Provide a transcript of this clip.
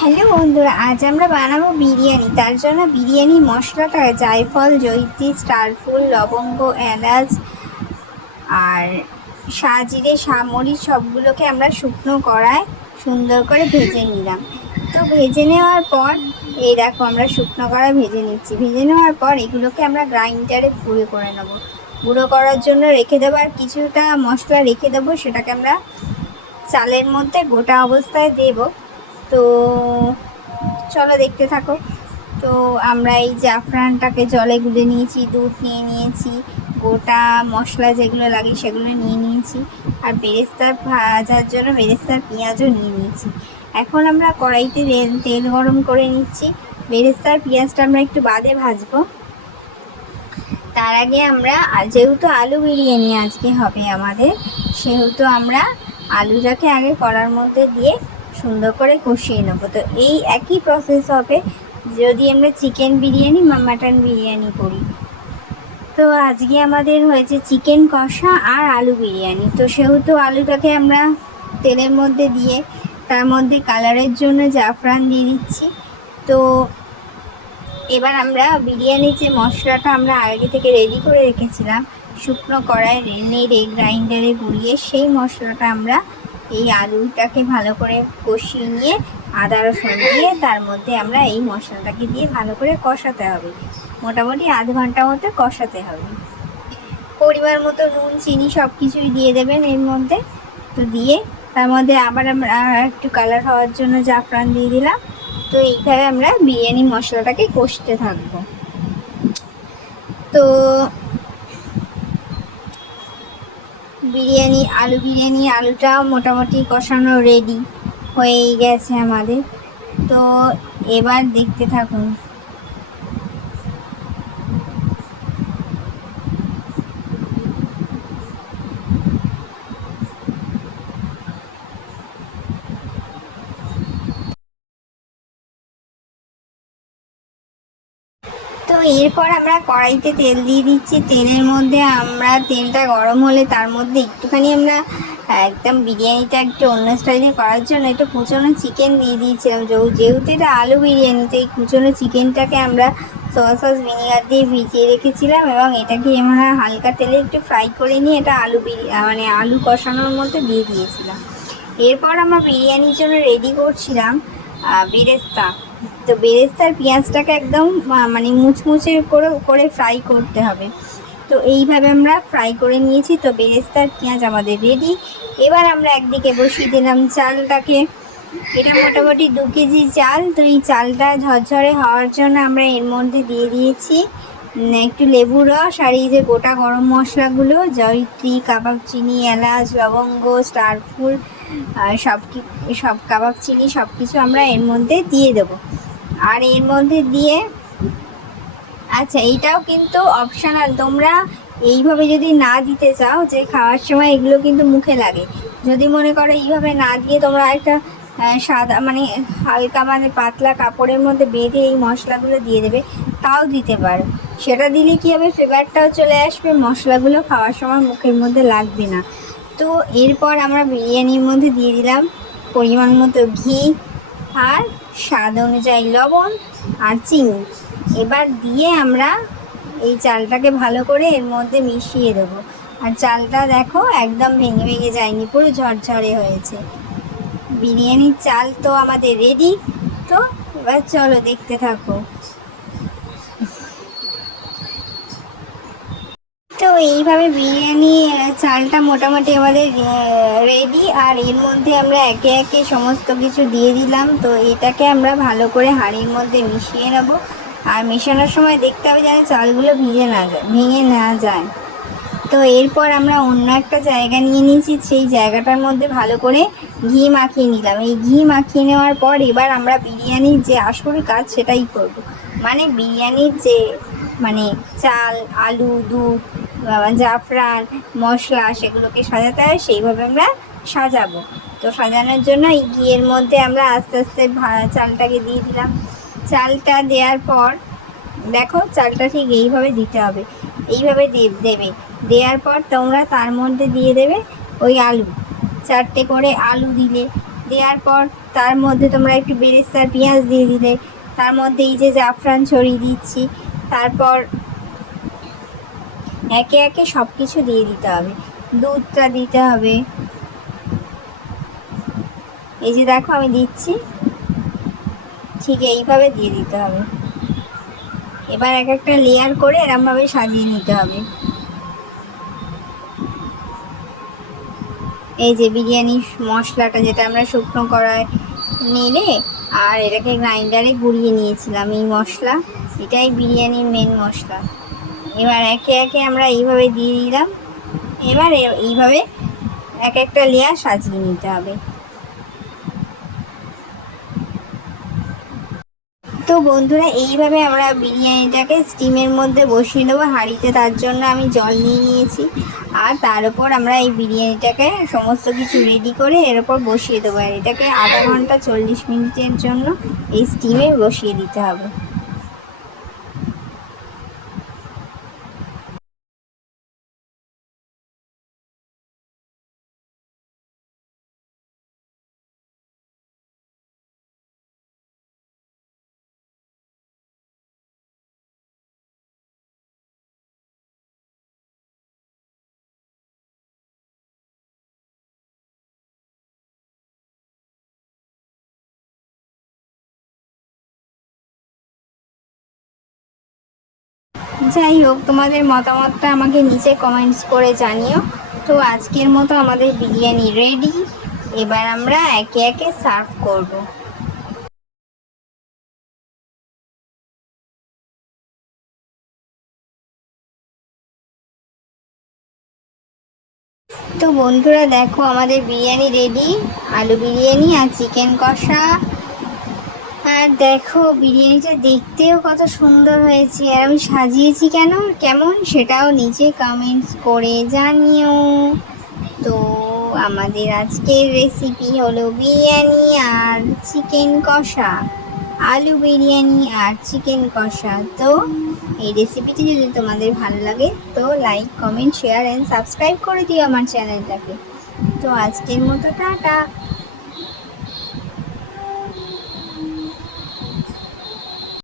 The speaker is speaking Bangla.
হ্যালো বন্ধুরা, আজ আমরা বানাবো বিরিয়ানি। তার জন্য বিরিয়ানি মশলাটা জায়ফল জৈত্রী স্টারফুল, লবঙ্গ, এলাচ আর সাজিরে সামরিচ সবগুলোকে আমরা শুকনো কড়ায় সুন্দর করে ভেজে নিলাম। তো ভেজে নেওয়ার পর, এই দেখো আমরা শুকনো কড়ায় ভেজে নিচ্ছি। ভেজে নেওয়ার পর এগুলোকে আমরা গ্রাইন্ডারে গুঁড়ো করে নেব। গুঁড়ো করার জন্য রেখে দেবো আর কিছুটা মশলা রেখে দেবো, সেটাকে আমরা চালের মধ্যে গোটা অবস্থায় দেবো। তো চলো দেখতে থাকো। তো আমরা এই জাফরানটাকে জলে গুলে নিয়েছি, দুধ নিয়ে নিয়েছি, গোটা মশলা যেগুলো লাগে সেগুলো নিয়ে নিয়েছি আর বেরেস্তার ভাজার জন্য বেরেস্তার পেঁয়াজও নিয়ে নিয়েছি। এখন আমরা কড়াইতে তেল গরম করে নিচ্ছি। বেরেস্তার পেঁয়াজটা আমরা একটু বাদে ভাজবো। তার আগে আমরা যেহেতু আলু বিরিয়ানি আজকে হবে আমাদের, সেহেতু আমরা আলুটাকে আগে কড়ার মধ্যে দিয়ে সুন্দর করে কষিয়ে নেব। তো এই একই প্রসেস হবে, যদি আমরা চিকেন বিরিয়ানি, বা মাটন বিরিয়ানি করি। তো আজকে আমাদের হয়েছে চিকেন কষা আর আলু বিরিয়ানি। তো সেহেতু আলুটাকে আমরা তেলের মধ্যে দিয়ে, তার মধ্যে কালারের জন্য জাফরান দিয়ে দিচ্ছি। তো এবার আমরা বিরিয়ানির যে মশলাটা আমরা আগে থেকে রেডি করে রেখেছিলাম, শুকনো কড়াই নেড়ে গ্রাইন্ডারে গুঁড়িয়ে সেই মশলাটা আমরা এই আলুটাকে ভালো করে কষিয়ে নিয়ে, আদা, রসুন দিয়ে তার মধ্যে আমরা এই মশলাটাকে দিয়ে ভালো করে কষাতে হবে। মোটামুটি আধ ঘণ্টা মতো কষাতে হবে। পরিমাণ মতো নুন, চিনি সব কিছুই দিয়ে দেবেন এর মধ্যে। তো দিয়ে তার মধ্যে আবার আমরা একটু কালার হওয়ার জন্য জাফরান দিয়ে দিলাম। তো এইভাবে আমরা বিরিয়ানি মশলাটাকে কষতে থাকব। তো বিরিয়ানি আলু বিরিয়ানি আলুটাও মোটামুটি কষানো রেডি হয়েই গেছে আমাদের। তো এবার দেখতে থাকুন। এরপর আমরা কড়াইতে তেল দিয়ে দিচ্ছি। তেলের মধ্যে আমরা তেলটা গরম হলে তার মধ্যে একটুখানি আমরা একদম বিরিয়ানিটা একটু অন্য স্টাইলে করার জন্য একটু কুচনো চিকেন দিয়ে দিয়েছিলাম। যেহেতু এটা আলু বিরিয়ানি তো এই কুচনো চিকেনটাকে আমরা সয়া সস ভিনিগার দিয়ে ভিজিয়ে রেখেছিলাম এবং এটাকে আমরা হালকা তেলে একটু ফ্রাই করে নিয়ে এটা আলু মানে আলু কষানোর মধ্যে দিয়ে দিয়েছিলাম। এরপর আমরা বিরিয়ানির জন্য রেডি করছিলাম বেরেস্তা। তো বেরেস্তার পেঁয়াজটাকে একদম মানে মুচমুচে করে করে ফ্রাই করতে হবে। তো এইভাবে আমরা ফ্রাই করে নিয়েছি, তো বেরেস্তার পেঁয়াজ আমাদের রেডি এবার আমরা একদিকে বসিয়ে দিলাম চালটাকে। এটা মোটামুটি দু কেজি চাল, তো এই চালটা ঝরঝরে হওয়ার জন্য আমরা এর মধ্যে দিয়ে দিয়েছি একটু লেবু রস আর এই যে গোটা গরম মশলাগুলো, জয়ত্রী, কাবাব চিনি, এলাচ, লবঙ্গ স্টারফুল সব সব কাবাব, চিনি সব কিছু আমরা এর মধ্যে দিয়ে দেবো। আর এর মধ্যে দিয়ে আচ্ছা এইটাও কিন্তু অপশানাল তোমরা এইভাবে যদি না দিতে চাও, যে খাওয়ার সময় এগুলো কিন্তু মুখে লাগে। যদি মনে করো এইভাবে না দিয়ে তোমরা একটা সাদা মানে হালকা মানে পাতলা কাপড়ের মধ্যে বেঁধে এই মশলাগুলো দিয়ে দেবে, তাও দিতে পারো। সেটা দিলে কী হবে? ফ্লেভারটাও চলে আসবে, মশলাগুলো খাওয়ার সময় মুখের মধ্যে লাগবে না। তো এরপর আমরা বিরিয়ানির মধ্যে দিয়ে দিলাম, পরিমাণ মতো ঘি আর স্বাদ অনুযায়ী লবণ আর চিনি। এবার দিয়ে আমরা এই চালটাকে ভালো করে এর মধ্যে মিশিয়ে দেব। আর চালটা দেখো একদম ভেঙে ভেঙে যায়নি, পুরো ঝরঝরে হয়েছে। বিরিয়ানির চাল তো আমাদের রেডি তো এবার চলো দেখতে থাকো। এইভাবে বিরিয়ানি চালটা মোটামুটি আমাদের রেডি আর এর মধ্যে আমরা একে একে সমস্ত কিছু দিয়ে দিলাম। তো এটাকে আমরা ভালো করে হাঁড়ির মধ্যে মিশিয়ে নেব। আর মেশানোর সময় দেখতে হবে যেন চালগুলো ভিজে না যায়, ভেঙে না যায়। তো এরপর আমরা অন্য একটা জায়গা নিয়ে নিয়েছি, সেই জায়গাটার মধ্যে ভালো করে ঘি মাখিয়ে নিলাম। এই ঘি মাখিয়ে নেওয়ার পর এবার আমরা বিরিয়ানির যে আসল কাজ সেটাই করব। মানে বিরিয়ানির যে মানে চাল, আলু, দুধ জাফরান, মশলা সেগুলোকে সাজাতে হয়, সেইভাবে আমরা সাজাবো। তো সাজানোর জন্য এই ঘিয়ের মধ্যে আমরা আস্তে আস্তে চালটাকে দিয়ে দিলাম। চালটা দেওয়ার পর, দেখো চালটা ঠিক এইভাবে দিতে হবে। এইভাবে দেবে। দেওয়ার পর তোমরা তার মধ্যে দিয়ে দেবে ওই আলু। চারটে করে আলু দিলে। দেওয়ার পর তার মধ্যে তোমরা একটু বেরেস্তার পেঁয়াজ দিয়ে দিলে। তার মধ্যে এই যে জাফরান ছড়িয়ে দিচ্ছি। তারপর একে একে সব কিছু দিয়ে দিতে হবে। দুধটা দিতে হবে। এই যে দেখো আমি দিচ্ছি। ঠিক এইভাবে দিয়ে দিতে হবে। এবার এক একটা লেয়ার করে এরমভাবে সাজিয়ে নিতে হবে। এই যে বিরিয়ানি মশলাটা যেটা আমরা শুকনো করায় নিলে, আর এটাকে গ্রাইন্ডারে গুঁড়িয়ে নিয়েছিলাম এই মশলা। এটাই বিরিয়ানির মেন মশলা। এবার একে একে আমরা এইভাবে দিয়ে দিলাম। এবার এইভাবে এক একটা লেয়ার সাজিয়ে নিতে হবে। তো বন্ধুরা, এইভাবে আমরা বিরিয়ানিটাকে স্টিমের মধ্যে বসিয়ে দেবো। হাঁড়িতে তার জন্য আমি জল নিয়ে নিয়েছি। আর তার উপর আমরা এই বিরিয়ানিটাকে সমস্ত কিছু রেডি করে এর উপর বসিয়ে দেবো। আর এটাকে আধা ঘণ্টা চল্লিশ মিনিটের জন্য এই স্টিমে বসিয়ে দিতে হবে। যাই হোক, তোমাদের মতামতটা আমাকে নিচে কমেন্টস করে জানিও। তো আজকের মতো আমাদের বিরিয়ানি রেডি এবার আমরা একে একে সার্ভ করব। তো বন্ধুরা দেখো, আমাদের বিরিয়ানি রেডি আলু বিরিয়ানি আর চিকেন কষা। আর দেখো, বিরিয়ানিটা দেখতেও কত সুন্দর হয়েছে। আর আমি সাজিয়েছি কেন? কেমন? সেটাও নিচে কমেন্টস করে জানিও। তো আমাদের আজকের রেসিপি হলো বিরিয়ানি আর চিকেন কষা, আলু বিরিয়ানি আর চিকেন কষা। তো এই রেসিপিটি যদি তোমাদের ভালো লাগে, তো like comment share and subscribe করে দিও আমার চ্যানেলটাকে তো আজকের মতো টাটা।